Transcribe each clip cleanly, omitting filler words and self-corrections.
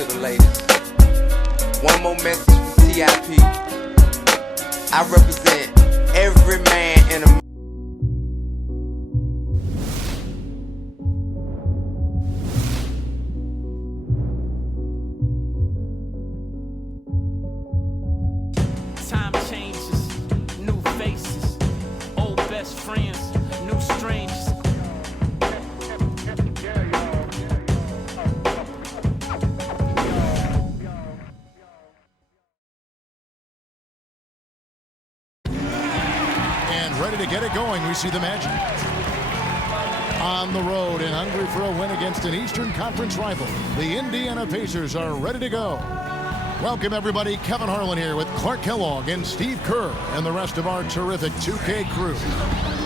to the ladies. One more message from TIP. I represent every man in America. Time changes, new faces, old best friends, new strangers. And ready to get it going, we see the Magic on the road and hungry for a win against an Eastern Conference rival. The Indiana Pacers are ready to go. Welcome, everybody. Kevin Harlan here with Clark Kellogg and Steve Kerr and the rest of our terrific 2K crew.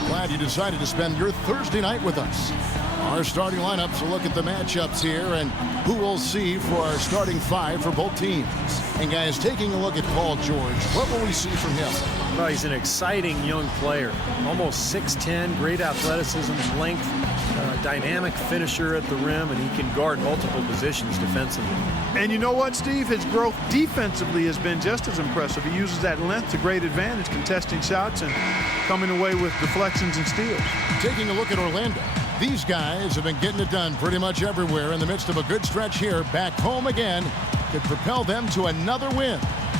Glad you decided to spend your Thursday night with us. Our starting lineups will look at the matchups here and who we'll see for our starting five for both teams. And guys, taking a look at Paul George, what will we see from him? Well, he's an exciting young player. Almost 6'10", great athleticism, length, dynamic finisher at the rim, and he can guard multiple positions defensively. And you know what, Steve? His growth defensively has been just as impressive. He uses that length to great advantage, contesting shots and coming away with deflections and steals. Taking a look at Orlando. These guys have been getting it done pretty much everywhere in the midst of a good stretch here. Back home again could propel them to another win.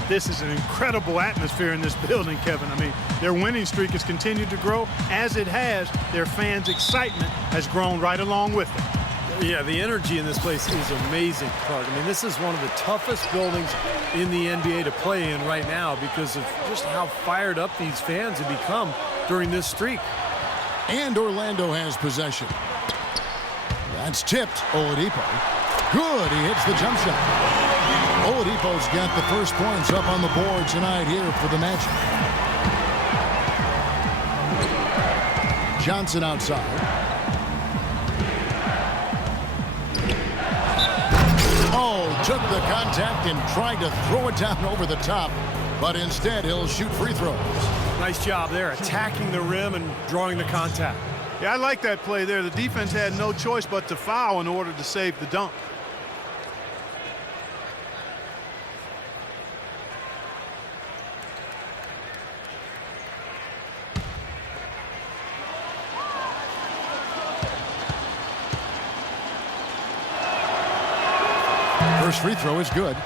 This is an incredible atmosphere in this building, Kevin. I mean, their winning streak has continued to grow. As it has, their fans' excitement has grown right along with it. Yeah, the energy in this place is amazing, Clark. I mean, this is one of the toughest buildings in the NBA to play in right now because of just how fired up these fans have become during this streak. And Orlando has possession. That's tipped. Oladipo. Good. He hits the jump shot. Oladipo's got the first points up on the board tonight here for the Magic. Johnson outside. Oh, took the contact and tried to throw it down over the top, but instead he'll shoot free throws. Nice job there, attacking the rim and drawing the contact. Yeah, I like that play there. The defense had no choice but to foul in order to save the dunk. First free throw is good.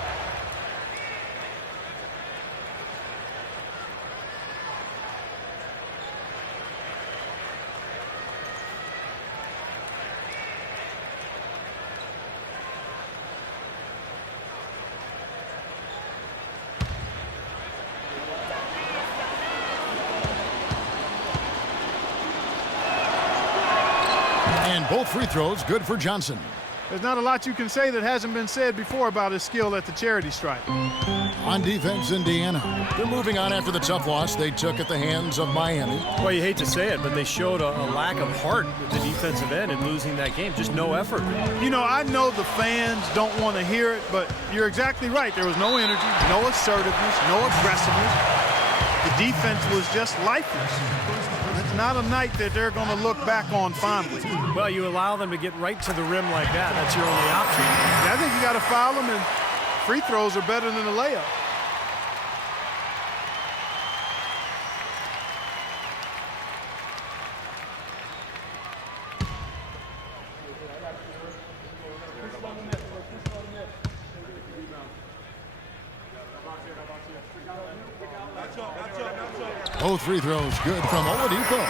And both free throws good for Johnson. There's not a lot you can say that hasn't been said before about his skill at the charity stripe. On defense, Indiana. They're moving on after the tough loss they took at the hands of Miami. Well, you hate to say it, but they showed a lack of heart at the defensive end in losing that game. Just no effort. You know, I know the fans don't want to hear it, but you're exactly right. There was no energy, no assertiveness, no aggressiveness. The defense was just lifeless. It's not a night that they're going to look back on fondly. Well, you allow them to get right to the rim like that. That's your only option. I think you got to foul them, and free throws are better than a layup. Both free throws good from Oladipo.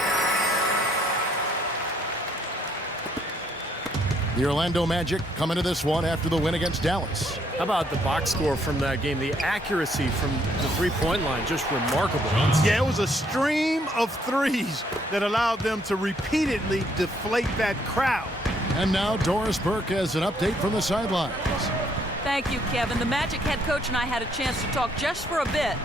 The Orlando Magic coming to this one after the win against Dallas. How about the box score from that game? The accuracy from the three-point line, just remarkable. Yeah, it was a stream of threes that allowed them to repeatedly deflate that crowd. And now Doris Burke has an update from the sidelines. Thank you, Kevin. The Magic head coach and I had a chance to talk just for a bit.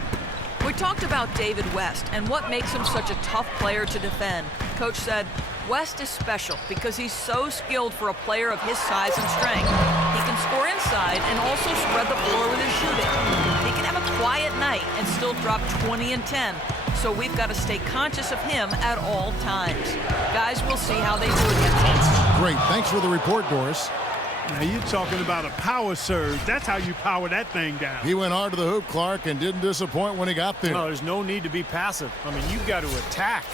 We talked about David West and what makes him such a tough player to defend. Coach said, West is special because he's so skilled for a player of his size and strength. He can score inside and also spread the floor with his shooting. He can have a quiet night and still drop 20 and 10. So we've got to stay conscious of him at all times. Guys, we'll see how they do against us. Great. Thanks for the report, Doris. Now you're talking about a power surge. That's how you power that thing down. He went hard to the hoop, Clark, and didn't disappoint when he got there. No, there's no need to be passive. I mean, you've got to attack.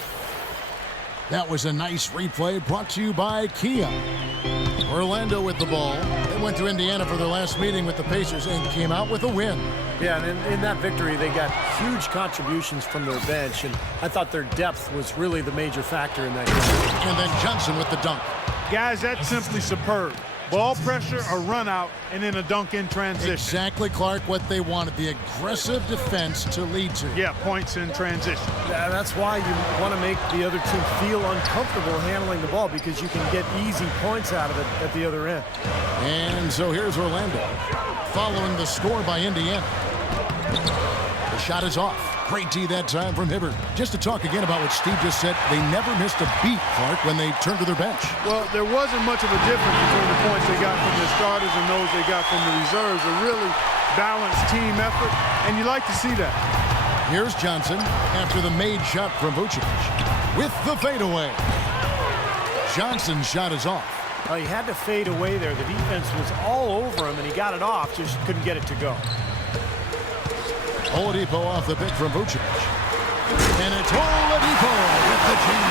That was a nice replay brought to you by Kia. Orlando with the ball. They went to Indiana for their last meeting with the Pacers and came out with a win. Yeah, and in that victory, they got huge contributions from their bench, and I thought their depth was really the major factor in that game. And then Johnson with the dunk. Guys, that's simply superb. Ball pressure, a run out, and then a dunk in transition. Exactly, Clark, what they wanted. The aggressive defense to lead to. Yeah, points in transition. Yeah, that's why you want to make the other team feel uncomfortable handling the ball, because you can get easy points out of it at the other end. And so here's Orlando, following the score by Indiana. The shot is off. Great D that time from Hibbert. Just to talk again about what Steve just said, they never missed a beat, Clark, when they turned to their bench. Well, there wasn't much of a difference between the points they got from the starters and those they got from the reserves. A really balanced team effort, and you like to see that. Here's Johnson after the made shot from Vucevic with the fadeaway. Johnson's shot is off. Well, he had to fade away there. The defense was all over him, and he got it off, just couldn't get it to go. Oladipo off the pick from Vucevic. And it's Oladipo with the jam.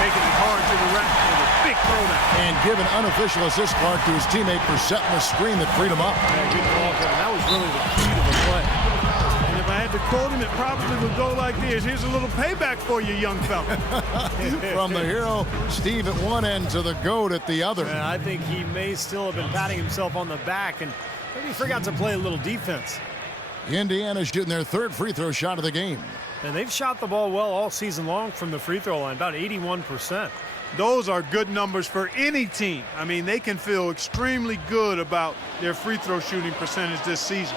Taking it hard to the rack with a big throwdown. And give an unofficial assist, Clark, to his teammate for setting the screen that freed him up. Yeah, good call, Kevin. That was really the key to the play. And if I had to quote him, it probably would go like this. Here's a little payback for you, young fella. From the hero, Steve at one end, to the GOAT at the other. Yeah, I think he may still have been patting himself on the back, and maybe he forgot to play a little defense. Indiana shooting their third free throw shot of the game. And they've shot the ball well all season long from the free throw line, about 81%. Those are good numbers for any team. I mean, they can feel extremely good about their free throw shooting percentage this season.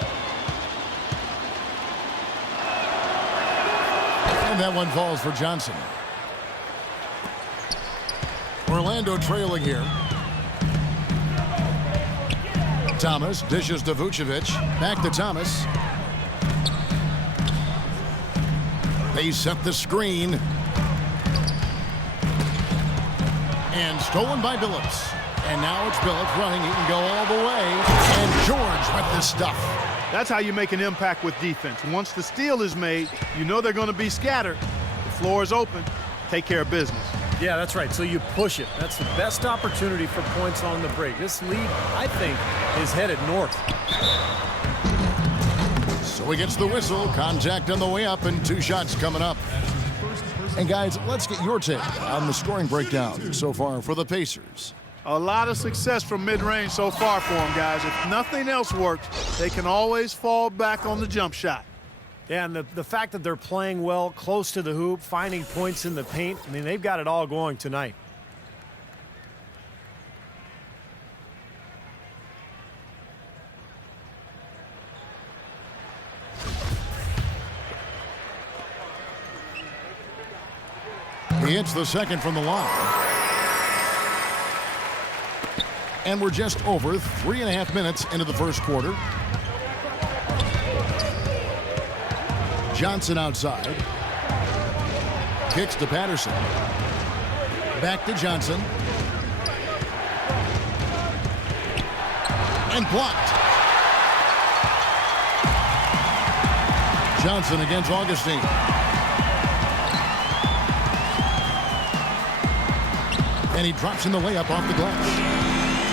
And that one falls for Johnson. Orlando trailing here. Thomas dishes to Vucevic. Back to Thomas. They set the screen. And stolen by Billups. And now it's Billups running. He can go all the way. And George with the stuff. That's how you make an impact with defense. Once the steal is made, you know they're going to be scattered. The floor is open. Take care of business. Yeah, that's right. So you push it. That's the best opportunity for points on the break. This lead, I think, is headed north. So he gets the whistle. Contact on the way up and two shots coming up. And guys, let's get your take on the scoring breakdown so far for the Pacers. A lot of success from mid-range so far for them, guys. If nothing else works, they can always fall back on the jump shot. Yeah, and the fact that they're playing well, close to the hoop, finding points in the paint, I mean, they've got it all going tonight. He hits the second from the line. And we're just over 3.5 minutes into the first quarter. Johnson outside. Kicks to Patterson. Back to Johnson. And blocked. Johnson against Augustine. And he drops in the layup off the glass.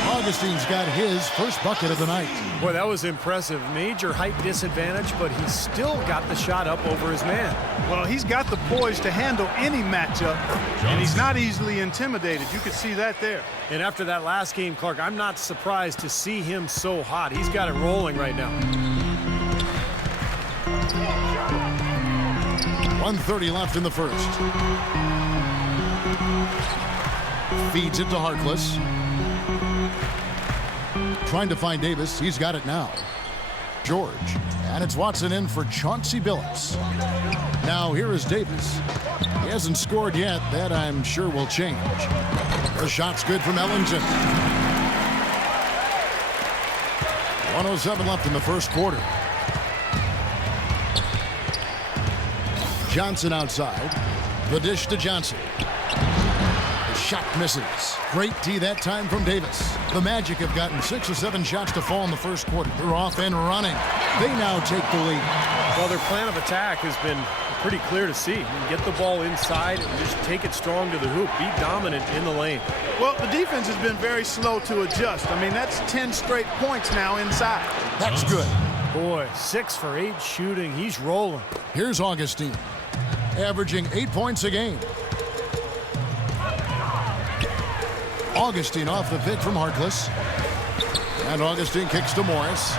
Augustine's got his first bucket of the night. Boy, that was impressive. Major height disadvantage, but he still got the shot up over his man. Well, he's got the poise to handle any matchup, and he's not easily intimidated. You could see that there. And after that last game, Clark, I'm not surprised to see him so hot. He's got it rolling right now. 1:30 left in the first. Feeds it to Harkless. Trying to find Davis. He's got it now. George. And it's Watson in for Chauncey Billups. Now here is Davis. He hasn't scored yet. That I'm sure will change. The shot's good from Ellington. 1:07 left in the first quarter. Johnson outside. The dish to Johnson. The shot misses. Great D that time from Davis. The Magic have gotten 6 or 7 shots to fall in the first quarter. They're off and running. They now take the lead. Well, their plan of attack has been pretty clear to see. You can get the ball inside and just take it strong to the hoop. Be dominant in the lane. Well, the defense has been very slow to adjust. I mean, that's 10 straight points now inside. That's good. Boy, 6 for 8 shooting. He's rolling. Here's Augustine, averaging 8 points a game. Augustine off the pick from Harkless. And Augustine kicks to Morris.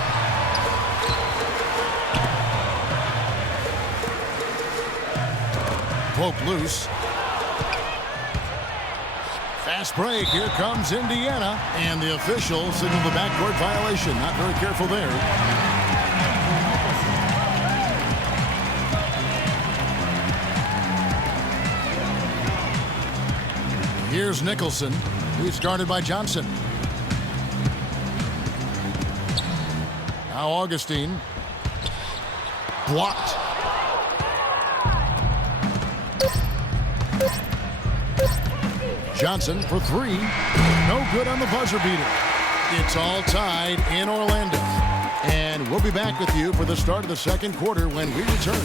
Poke loose. Fast break. Here comes Indiana. And the official signaled the backcourt violation. Not very careful there. Here's Nicholson. He's guarded by Johnson. Now Augustine. Blocked. Johnson for 3. No good on the buzzer beater. It's all tied in Orlando. And we'll be back with you for the start of the second quarter when we return.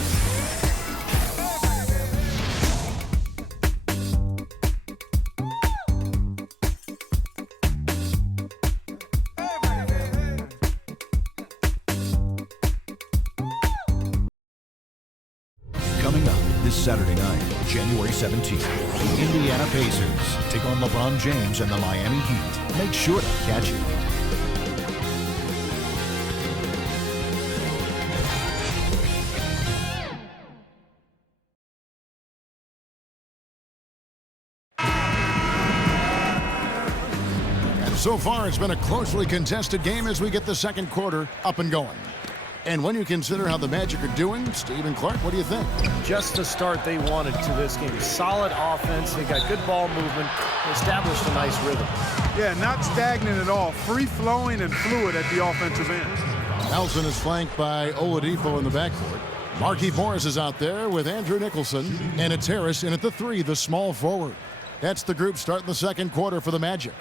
Coming up this Saturday night, January 17th, the Indiana Pacers take on LeBron James and the Miami Heat. Make sure to catch it. And so far, it's been a closely contested game as we get the second quarter up and going. And when you consider how the Magic are doing, Steve and Clark, what do you think? Just the start they wanted to this game. Solid offense. They got good ball movement. They established a nice rhythm. Yeah, not stagnant at all. Free-flowing and fluid at the offensive end. Nelson is flanked by Oladipo in the backcourt. Markieff Morris is out there with Andrew Nicholson. And it's Harris in at the 3, the small forward. That's the group starting the second quarter for the Magic.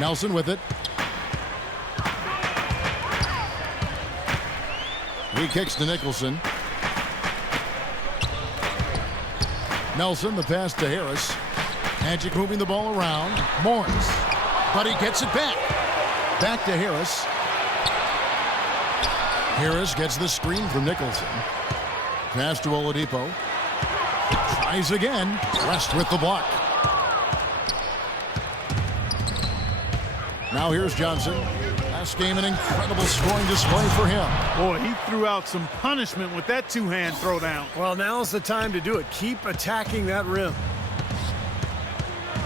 Nelson with it. He kicks to Nicholson. Nelson, the pass to Harris. Magic moving the ball around. Morris. But he gets it back. Back to Harris. Harris gets the screen from Nicholson. Pass to Oladipo. Tries again. West with the block. Now here's Johnson. Last game, an incredible scoring display for him. Boy, he threw out some punishment with that two-hand throwdown. Well, now's the time to do it. Keep attacking that rim.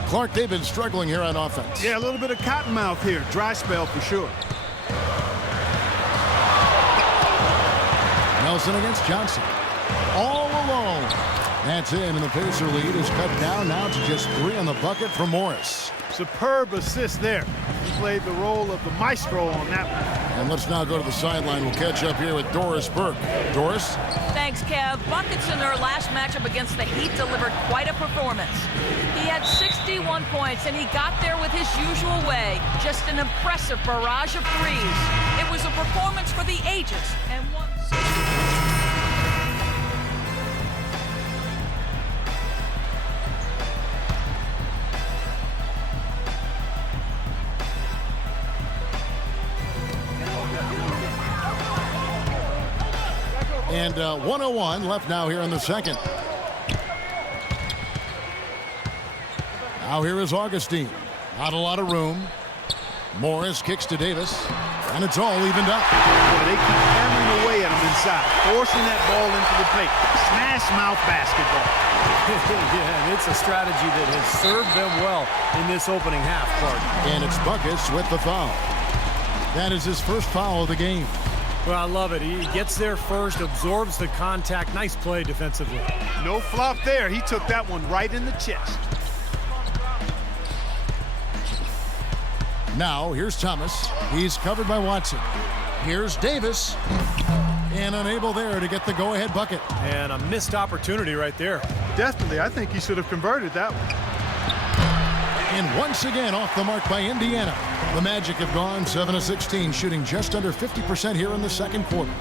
Clark, they've been struggling here on offense. Yeah, a little bit of cottonmouth here. Dry spell for sure. Nelson against Johnson. All alone. That's in, and the Pacer lead is cut down now to just 3 on the bucket for Morris. Superb assist there. He played the role of the maestro on that one. And let's now go to the sideline. We'll catch up here with Doris Burke. Doris? Thanks, Kev. Buckets in their last matchup against the Heat delivered quite a performance. He had 61 points, and he got there with his usual way. Just an impressive barrage of threes. It was a performance for the ages, and one... And 1:01 left now here in the second. Now here is Augustine. Not a lot of room. Morris kicks to Davis. And it's all evened up. Boy, they keep hammering away at him inside, forcing that ball into the paint. Smash mouth basketball. Yeah, and it's a strategy that has served them well in this opening half, Clark. And it's Buckets with the foul. That is his first foul of the game. Well, I love it. He gets there first, absorbs the contact. Nice play defensively. No flop there. He took that one right in the chest. Now, here's Thomas. He's covered by Watson. Here's Davis. And unable there to get the go-ahead bucket. And a missed opportunity right there. Definitely. I think he should have converted that one. And once again off the mark by Indiana. The Magic have gone 7 of 16, shooting just under 50% here in the second quarter.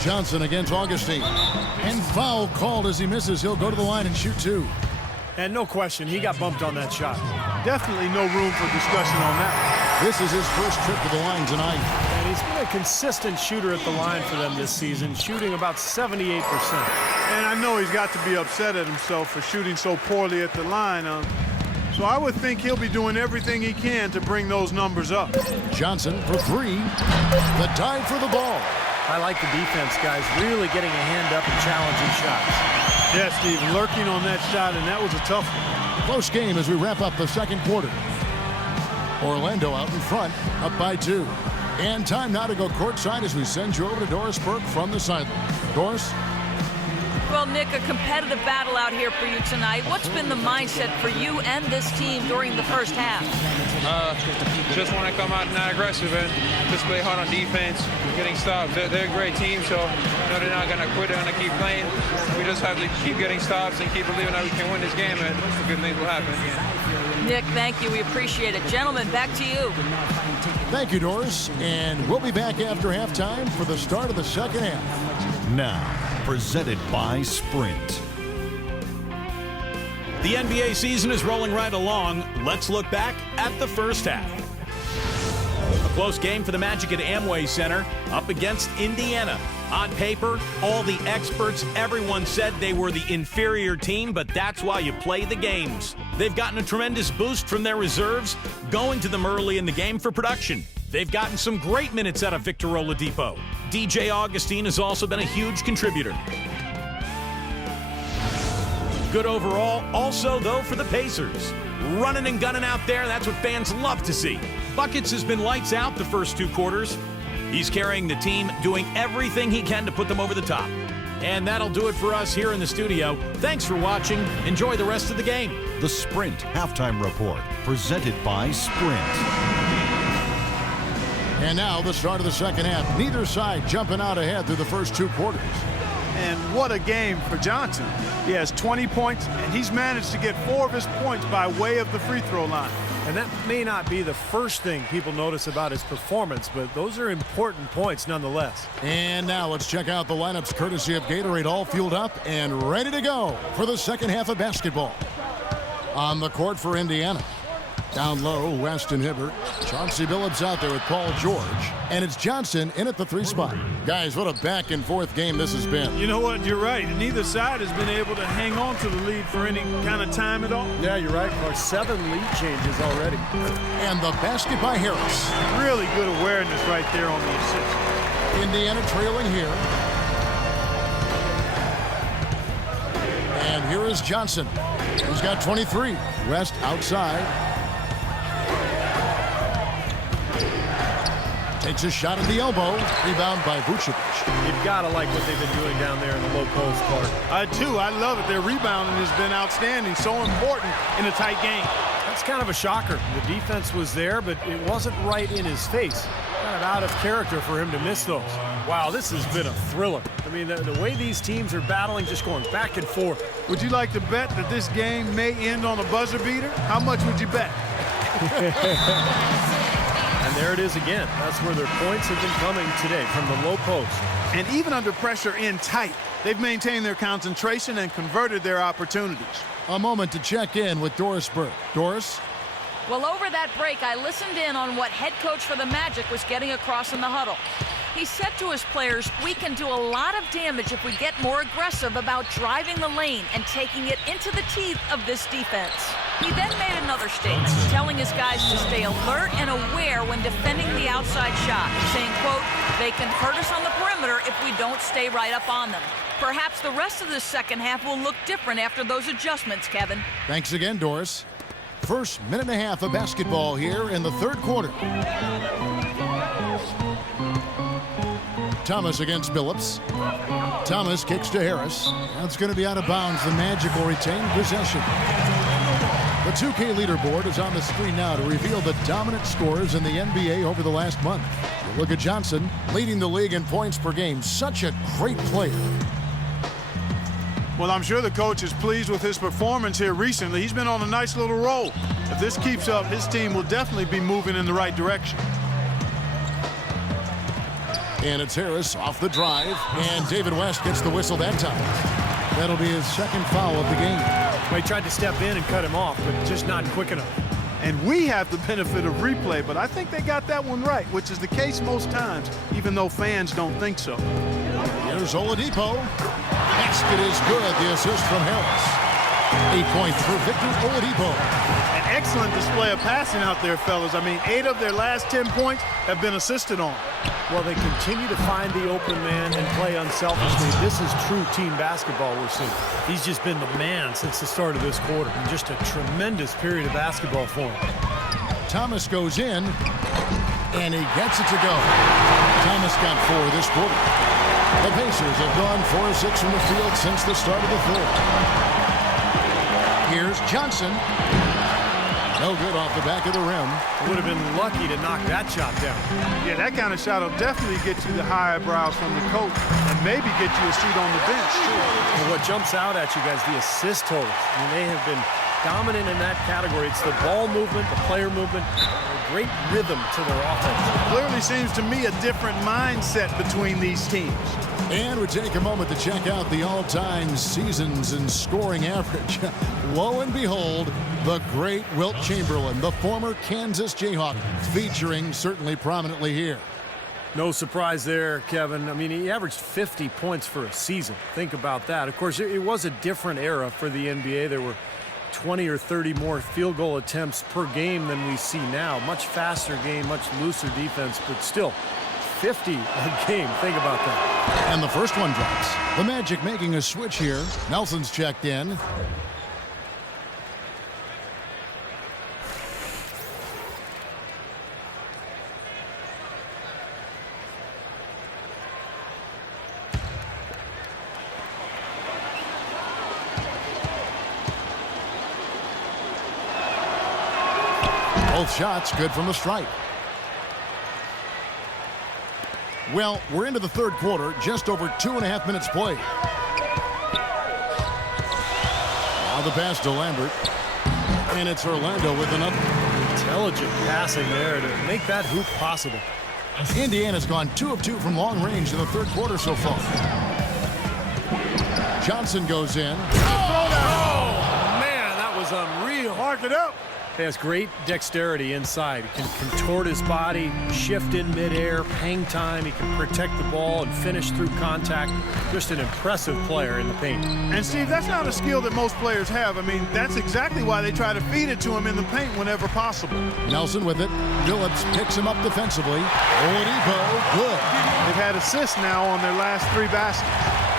Johnson against Augustine. And foul called as he misses. He'll go to the line and shoot two. And no question, he got bumped on that shot. Definitely no room for discussion on that. This is his first trip to the line tonight. And he's been a consistent shooter at the line for them this season, shooting about 78%. And I know he's got to be upset at himself for shooting so poorly at the line. So I would think he'll be doing everything he can to bring those numbers up. Johnson for three. The dive for the ball. I like the defense, guys, really getting a hand up and challenging shots. Yeah, Steve, lurking on that shot, and that was a tough one. Close game as we wrap up the second quarter. Orlando out in front, up by 2. And time now to go courtside as we send you over to Doris Burke from the sideline. Doris? Well, Nick, a competitive battle out here for you tonight. What's been the mindset for you and this team during the first half? Just want to come out and not aggressive and just play hard on defense, getting stops. They're a great team, so they're not going to quit. They're going to keep playing. We just have to keep getting stops and keep believing that we can win this game, and good things will happen. Nick, thank you. We appreciate it. Gentlemen, back to you. Thank you, Doris. And we'll be back after halftime for the start of the second half. Now, presented by Sprint. The NBA season is rolling right along. Let's look back at the first half. A close game for the Magic at Amway Center up against Indiana. On paper, all the experts, everyone said they were the inferior team, but that's why you play the games. They've gotten a tremendous boost from their reserves, going to them early in the game for production. They've gotten some great minutes out of Victor Oladipo. DJ Augustine has also been a huge contributor. Good overall, also, though, for the Pacers. Running and gunning out there, that's what fans love to see. Buckets has been lights out the first 2 quarters. He's carrying the team, doing everything he can to put them over the top. And that'll do it for us here in the studio. Thanks for watching. Enjoy the rest of the game. The Sprint Halftime Report, presented by Sprint. And now the start of the second half. Neither side jumping out ahead through the first 2 quarters. And what a game for Johnson. He has 20 points, and he's managed to get 4 of his points by way of the free throw line. And that may not be the first thing people notice about his performance, but those are important points nonetheless. And now let's check out the lineups courtesy of Gatorade, all fueled up and ready to go for the second half of basketball. On the court for Indiana. Down low, West and Hibbert. Chauncey Billups out there with Paul George. And it's Johnson in at the 3 spot. Guys, what a back-and-forth game this has been. You know what? You're right. Neither side has been able to hang on to the lead for any kind of time at all. Yeah, you're right, Clark. 7 lead changes already. And the basket by Harris. Really good awareness right there on the assist. Indiana trailing here. And here is Johnson, who's got 23. West outside. Takes a shot at the elbow. Rebound by Vucevic. You've got to like what they've been doing down there in the low post, Clark. I do. I love it. Their rebounding has been outstanding. So important in a tight game. That's kind of a shocker. The defense was there, but it wasn't right in his face. Kind of out of character for him to miss those. Wow, this has been a thriller. I mean, the way these teams are battling, just going back and forth. Would you like to bet that this game may end on a buzzer beater? How much would you bet? And there it is again. That's where their points have been coming today, from the low post. And even under pressure in tight, they've maintained their concentration and converted their opportunities. A moment to check in with Doris Burke. Doris? Well, over that break, I listened in on what head coach for the Magic was getting across in the huddle. He said to his players, we can do a lot of damage if we get more aggressive about driving the lane and taking it into the teeth of this defense. He then made another statement, telling his guys to stay alert and aware when defending the outside shot, saying, quote, they can hurt us on the perimeter if we don't stay right up on them. Perhaps the rest of the second half will look different after those adjustments, Kevin. Thanks again, Doris. First minute and a half of basketball here in the third quarter. Thomas against Billups. Thomas kicks to Harris. That's going to be out of bounds. The Magic will retain possession. The 2K leaderboard is on the screen now to reveal the dominant scores in the NBA over the last month. You look at Johnson, leading the league in points per game. Such a great player. Well, I'm sure the coach is pleased with his performance here recently. He's been on a nice little roll. If this keeps up, his team will definitely be moving in the right direction. And it's Harris off the drive, and David West gets the whistle that time. That'll be his second foul of the game. Well, he tried to step in and cut him off, but just not quick enough. And we have the benefit of replay, but I think they got that one right, which is the case most times, even though fans don't think so. Here's Oladipo. Basket is good. The assist from Harris. 8 points for Victor Oladipo. An excellent display of passing out there, fellas. I mean, 8 of their last 10 points have been assisted on. Well, they continue to find the open man and play unselfishly. This is true team basketball we're seeing. He's just been the man since the start of this quarter. And just a tremendous period of basketball for him. Thomas goes in, and he gets it to go. Thomas got 4 this quarter. The Pacers have gone 4 of 6 from the field since the start of the third. Here's Johnson. No good off the back of the rim. Would have been lucky to knock that shot down. Yeah, that kind of shot will definitely get you the high eyebrows from the coach and maybe get you a seat on the bench, too. Well, what jumps out at you guys, the assist totals. I mean, they have been dominant in that category. It's the ball movement, the player movement, a great rhythm to their offense. Clearly seems to me a different mindset between these teams. And we take a moment to check out the all-time seasons and scoring average. Lo and behold, the great Wilt Chamberlain, the former Kansas Jayhawk, featuring certainly prominently here. No surprise there, Kevin. I mean, he averaged 50 points for a season. Think about that. Of course, it was a different era for the NBA. There were 20 or 30 more field goal attempts per game than we see now. Much faster game, much looser defense, but still 50 a game. Think about that. And the first one drops. The Magic making a switch here. Nelson's checked in. Both shots good from the stripe. Well, we're into the third quarter, just over 2.5 minutes played. Now the pass to Lambert. And it's Orlando with another. Intelligent passing there to make that hoop possible. Indiana's gone 2 of 2 from long range in the third quarter so far. Johnson goes in. Oh, man, that was unreal. Mark it up. He has great dexterity inside. He can contort his body, shift in midair, hang time. He can protect the ball and finish through contact. Just an impressive player in the paint. And, Steve, that's not a skill that most players have. I mean, that's exactly why they try to feed it to him in the paint whenever possible. Nelson with it. Billups picks him up defensively. Oladipo, good. They've had assists now on their last 3 baskets.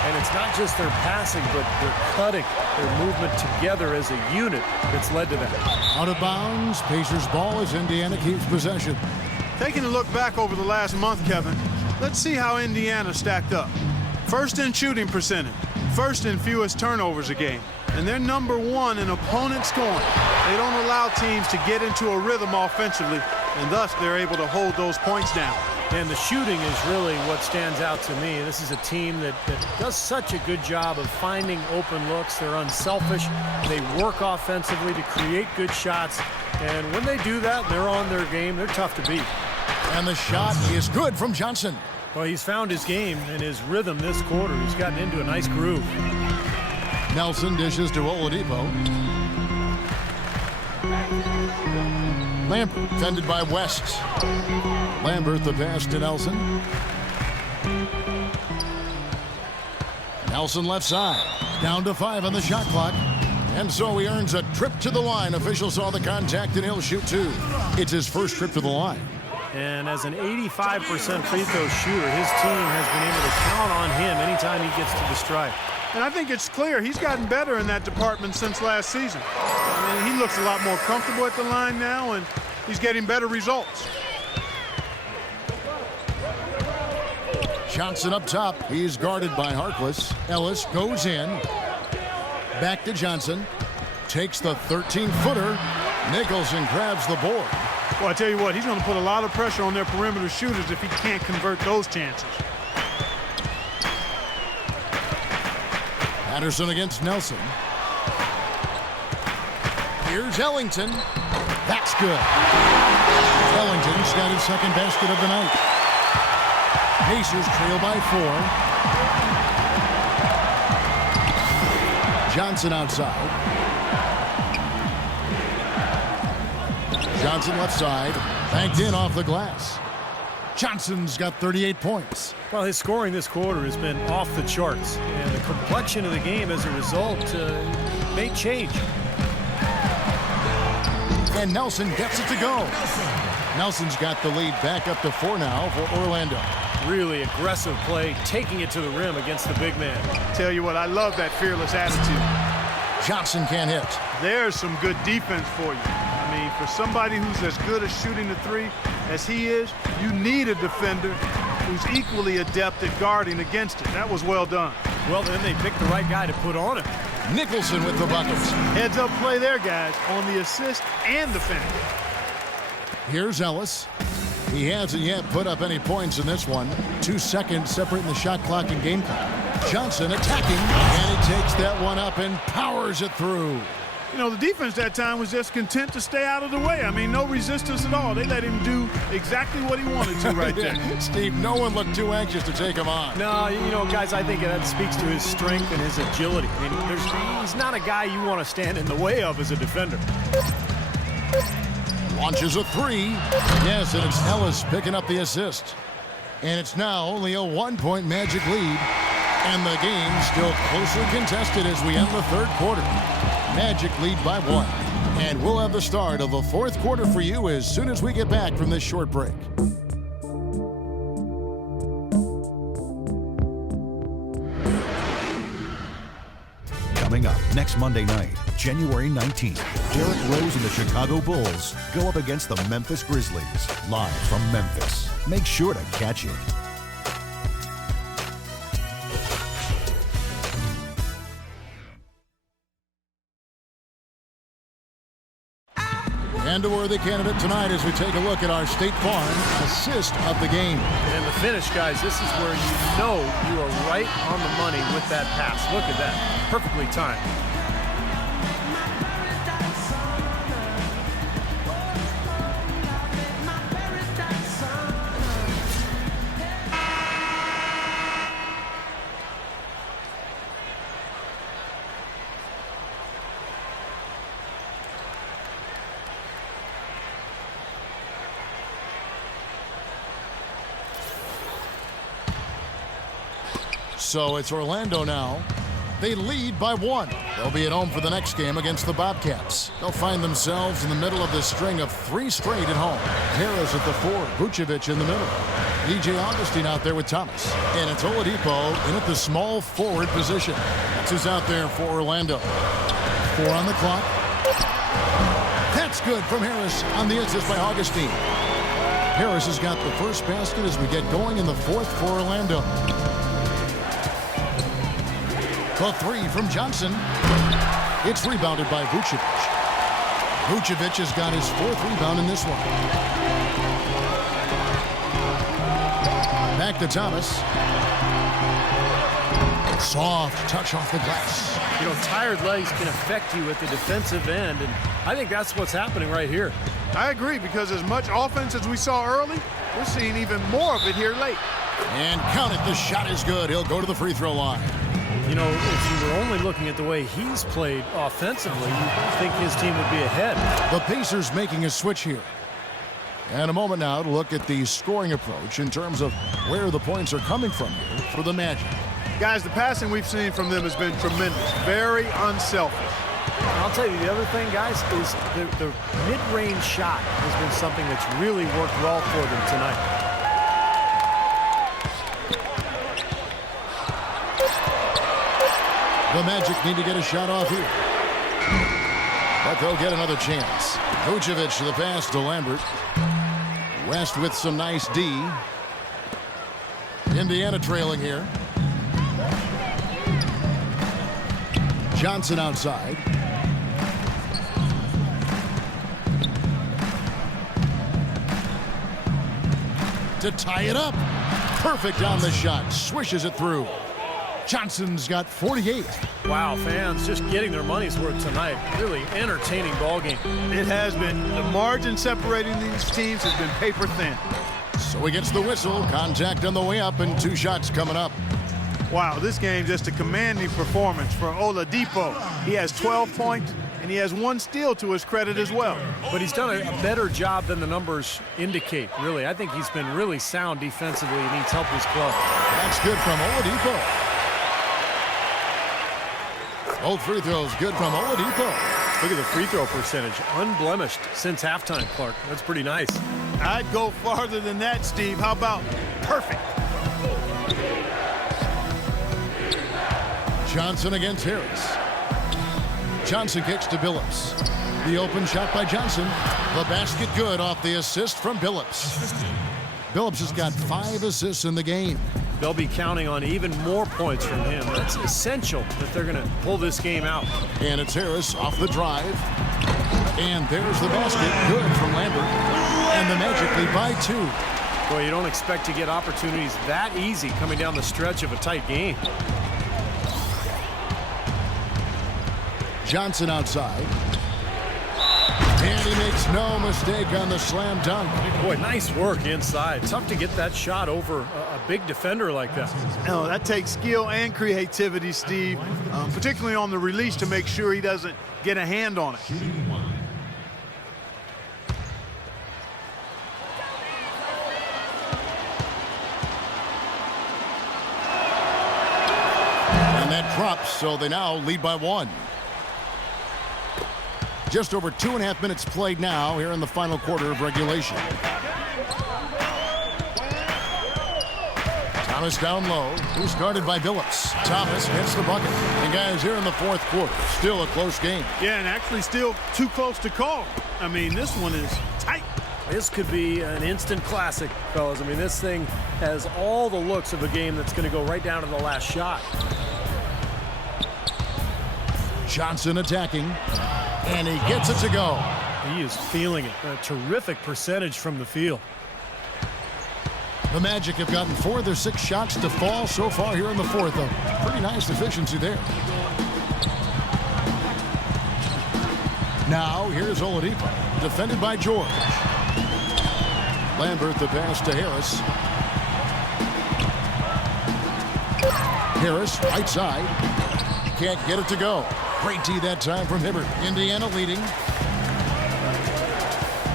And it's not just their passing, but their cutting, their movement together as a unit that's led to that. Out of bounds, Pacers ball as Indiana keeps possession. Taking a look back over the last month, Kevin, let's see how Indiana stacked up. First in shooting percentage, first in fewest turnovers a game, and they're #1 in opponent scoring. They don't allow teams to get into a rhythm offensively, and thus they're able to hold those points down. And the shooting is really what stands out to me. This is a team that does such a good job of finding open looks. They're unselfish. They work offensively to create good shots. And when they do that, they're on their game. They're tough to beat. And the shot is good from Johnson. Well, he's found his game and his rhythm this quarter. He's gotten into a nice groove. Nelson dishes to Oladipo. Lambert defended by West. Lambert the pass to Nelson. Nelson left side. Down to 5 on the shot clock. And so he earns a trip to the line. Officials saw the contact and he'll shoot 2. It's his first trip to the line. And as an 85% free throw shooter, his team has been able to count on him anytime he gets to the stripe. And I think it's clear he's gotten better in that department since last season. I mean, he looks a lot more comfortable at the line now, and he's getting better results. Johnson up top. He's guarded by Harkless. Ellis goes in. Back to Johnson. Takes the 13-footer. Nicholson grabs the board. Well, I tell you what, he's going to put a lot of pressure on their perimeter shooters if he can't convert those chances. Patterson against Nelson. Here's Ellington. That's good. Ellington's got his second basket of the night. Pacers trail by 4. Johnson outside. Johnson left side. Banked in off the glass. Johnson's got 38 points. Well, his scoring this quarter has been off the charts, and the complexion of the game as a result may change. And Nelson gets it to go. Nelson's got the lead back up to 4 now for Orlando. Really aggressive play, taking it to the rim against the big man. Tell you what, I love that fearless attitude. Johnson can't hit. There's some good defense for you. I mean, for somebody who's as good at shooting the three as he is, you need a defender who's equally adept at guarding against it. That was well done. Well, then they picked the right guy to put on him. Nicholson with the buckets. Heads up play there, guys, on the assist and the finish. Here's Ellis. He hasn't yet put up any points in this one. 2 seconds separating the shot clock and game time. Johnson attacking, and he takes that one up and powers it through. You know, the defense that time was just content to stay out of the way. I mean, no resistance at all. They let him do exactly what he wanted to right there. Steve, no one looked too anxious to take him on. No, you know, guys, I think that speaks to his strength and his agility. I mean, he's not a guy you want to stand in the way of as a defender. Launches a 3. Yes, and it's Ellis picking up the assist. And it's now only a 1-point Magic lead. And the game still closely contested as we end the third quarter. Magic lead by 1. And we'll have the start of the fourth quarter for you as soon as we get back from this short break. Coming up next Monday night, January 19th, Derrick Rose and the Chicago Bulls go up against the Memphis Grizzlies, live from Memphis. Make sure to catch it. And a worthy candidate tonight as we take a look at our State Farm assist of the game. And the finish, guys, this is where you know you are right on the money with that pass. Look at that. Perfectly timed. So it's Orlando now. They lead by 1. They'll be at home for the next game against the Bobcats. They'll find themselves in the middle of this string of 3 straight at home. Harris at the 4, Vucevic in the middle. DJ Augustine out there with Thomas. And it's Oladipo in at the small forward position. That's who's out there for Orlando. 4 on the clock. That's good from Harris on the assist by Augustine. Harris has got the first basket as we get going in the fourth for Orlando. The 3 from Johnson. It's rebounded by Vucevic. Vucevic has got his 4th rebound in this one. Back to Thomas. Soft touch off the glass. You know, tired legs can affect you at the defensive end, and I think that's what's happening right here. I agree, because as much offense as we saw early, we're seeing even more of it here late. And count it, the shot is good. He'll go to the free throw line. You know, if you were only looking at the way he's played offensively, you'd think his team would be ahead. The Pacers making a switch here. And a moment now to look at the scoring approach in terms of where the points are coming from here for the Magic. Guys, the passing we've seen from them has been tremendous. Very unselfish. And I'll tell you, the other thing, guys, is the mid-range shot has been something that's really worked well for them tonight. The Magic need to get a shot off here. But they'll get another chance. Vucevic to the pass to Lambert. West with some nice D. Indiana trailing here. Johnson outside. To tie it up. Perfect on the shot. Swishes it through. Johnson's got 48. Wow, fans just getting their money's worth tonight. Really entertaining ball game. It has been. The margin separating these teams has been paper thin. So he gets the whistle. Contact on the way up and 2 shots coming up. Wow, this game just a commanding performance for Oladipo. He has 12 points, and he has 1 steal to his credit as well. But he's done a better job than the numbers indicate, really. I think he's been really sound defensively and needs help his club. That's good from Oladipo. Both free throws good from Oladipo. Look at the free throw percentage. Unblemished since halftime, Clark. That's pretty nice. I'd go farther than that, Steve. How about perfect? Johnson against Harris. Johnson kicks to Billups. The open shot by Johnson. The basket good off the assist from Billups. Billups has got 5 assists in the game. They'll be counting on even more points from him. That's essential if they're going to pull this game out. And it's Harris off the drive. And there's the basket. Good from Lambert. And the Magic lead by 2. Boy, you don't expect to get opportunities that easy coming down the stretch of a tight game. Johnson outside. And he makes no mistake on the slam dunk. Boy, nice work inside. Tough to get that shot over a big defender like that. No, that takes skill and creativity, Steve, particularly on the release to make sure he doesn't get a hand on it. And that drops, so they now lead by 1. Just over 2.5 minutes played now here in the final quarter of regulation. Thomas down low. Who's guarded by Billups. Thomas hits the bucket. And guys, here in the 4th quarter, still a close game. Yeah, and actually still too close to call. I mean, this one is tight. This could be an instant classic, fellas. I mean, this thing has all the looks of a game that's going to go right down to the last shot. Johnson attacking. And he gets it to go. He is feeling it. A terrific percentage from the field. The Magic have gotten 4 of their 6 shots to fall so far here in the 4th, though. Pretty nice efficiency there. Now, here's Oladipo, defended by George. Lambert, the pass to Harris. Harris, right side. Can't get it to go. Great D that time from Hibbert. Indiana leading.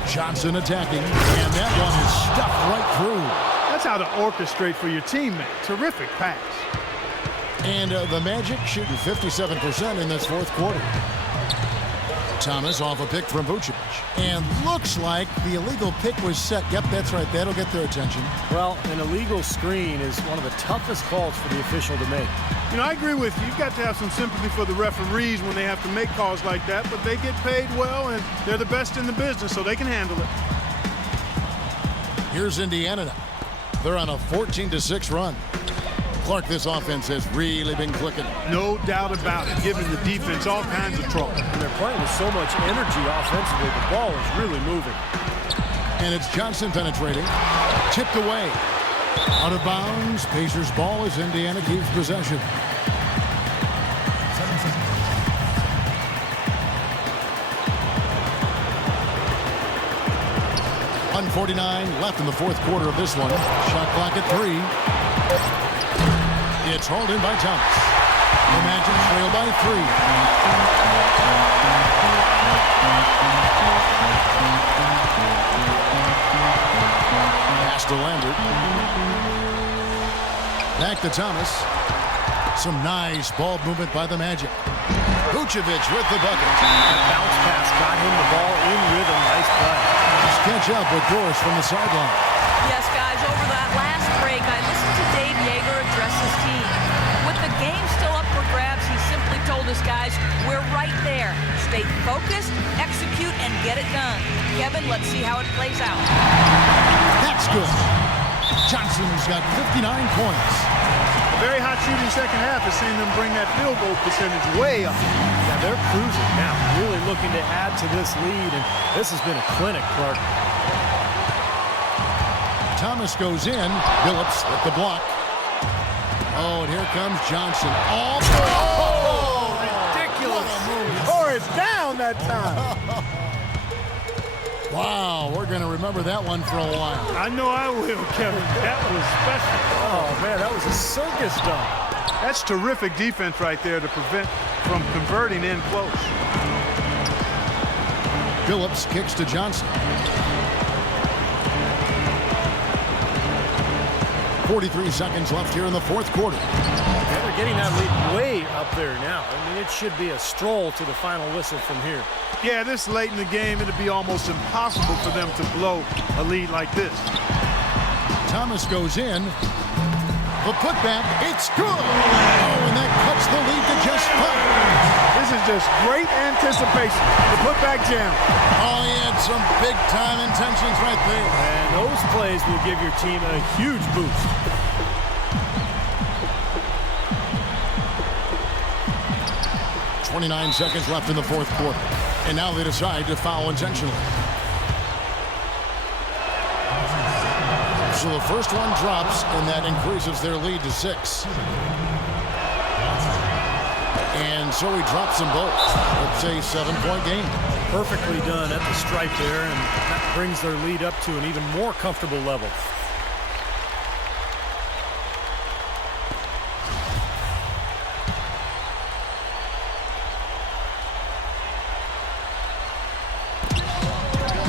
Johnson attacking. And that one is stuffed right through. That's how to orchestrate for your teammate. Terrific pass. And the Magic shooting 57% in this 4th quarter. Thomas off a pick from Vucevic. And looks like the illegal pick was set. Yep, that's right. That'll get their attention. Well, an illegal screen is one of the toughest calls for the official to make. You know, I agree with you. You've got to have some sympathy for the referees when they have to make calls like that, but they get paid well, and they're the best in the business, so they can handle it. Here's Indiana now. They're on a 14-6 run. Clark, this offense has really been clicking. No doubt about it, giving the defense all kinds of trouble. And they're playing with so much energy offensively. The ball is really moving. And it's Johnson penetrating. Tipped away. Out of bounds. Pacers ball as Indiana keeps possession. .149 left in the 4th quarter of this one. Shot clock at 3. It's hauled in by Thomas. The Magic trail by 3. Pass to Lambert. Back to Thomas. Some nice ball movement by the Magic. Vucevic with the bucket. That bounce pass got him the ball in rhythm. Nice play. Let's catch up with Doris from the sideline. Yes, guys, over that last break, I listened to Dave Yeager address his team. With the game still up for grabs, he simply us, guys, we're right there. Stay focused, execute, and get it done. Kevin, let's see how it plays out. That's good. Johnson's got 59 points. A very hot shooting second half has seen them bring that field goal percentage way up. Yeah, they're cruising now, really looking to add to this lead, and this has been a clinic, Clark. Thomas goes in. Billups at the block. Oh, and here comes Johnson. Oh, Ridiculous. Tore it down that time. Wow, we're going to remember that one for a while. I know I will, Kevin. That was special. Oh, man, that was a circus dunk. That's terrific defense right there to prevent from converting in close. Billups kicks to Johnson. 43 seconds left here in the fourth quarter. Yeah, they're getting that lead way up there now. I mean, it should be a stroll to the final whistle from here. Yeah, this late in the game, it'd be almost impossible for them to blow a lead like this. Thomas goes in. The putback, it's good. Oh, and that cuts the lead to just 5. This is just great anticipation. The putback jam. Oh, he had some big-time intentions right there. And those plays will give your team a huge boost. .29 seconds left in the fourth quarter. And now they decide to foul intentionally. So the first one drops, and that increases their lead to 6. And so he drops them both. It's a 7-point game. Perfectly done at the stripe there, and that brings their lead up to an even more comfortable level.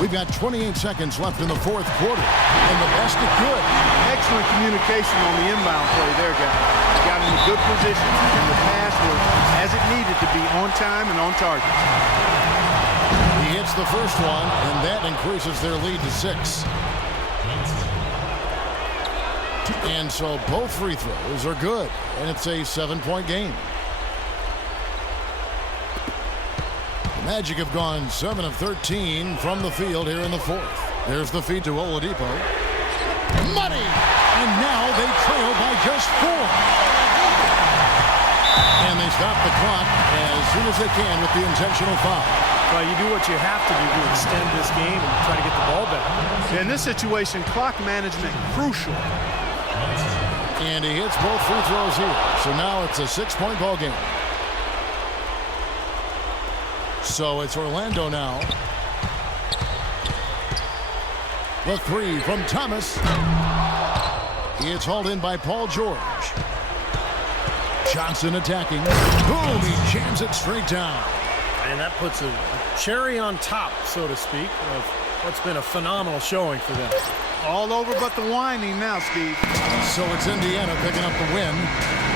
We've got 28 seconds left in the fourth quarter, and the basket good. Excellent communication on the inbound play there, guys. He got in a good position, and the pass was as it needed to be, on time and on target. He hits the first one, and that increases their lead to 6. And so both free throws are good, and it's a 7-point game. Magic have gone 7 of 13 from the field here in the fourth. There's the feed to Oladipo. Money! And now they trail by just 4. And they stop the clock as soon as they can with the intentional foul. Well, you do what you have to do to extend this game and try to get the ball back. In this situation, clock management crucial. And he hits both free throws here. So now it's a 6-point ball game. So it's Orlando now. The 3 from Thomas. It's hauled in by Paul George. Johnson attacking. Boom, he jams it straight down. And that puts a cherry on top, so to speak, of what's been a phenomenal showing for them. All over but the whining now, Steve. So it's Indiana picking up the win.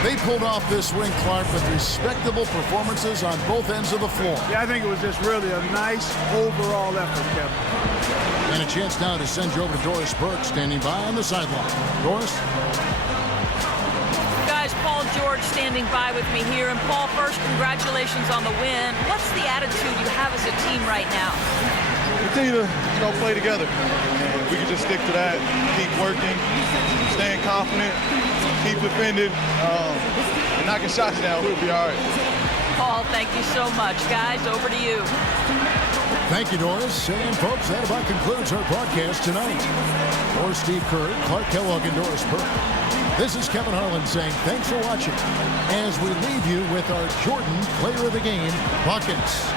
They pulled off this win, Clark, with respectable performances on both ends of the floor. Yeah, I think it was just really a nice overall effort, Kevin. And a chance now to send you over to Doris Burke, standing by on the sideline. Doris? Guys, Paul George standing by with me here. And Paul, first, congratulations on the win. What's the attitude you have as a team right now? Continue to, play together. We can just stick to that, keep working, staying confident, keep defending, and knocking shots down. We'll be all right. Paul, thank you so much. Guys, over to you. Thank you, Doris. And folks, that about concludes our broadcast tonight. For Steve Kerr, Clark Kellogg, and Doris Burke, this is Kevin Harlan saying thanks for watching as we leave you with our Jordan Player of the Game buckets.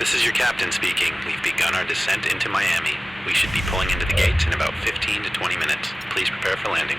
This is your captain speaking. We've begun our descent into Miami. We should be pulling into the gates in about 15 to 20 minutes. Please prepare for landing.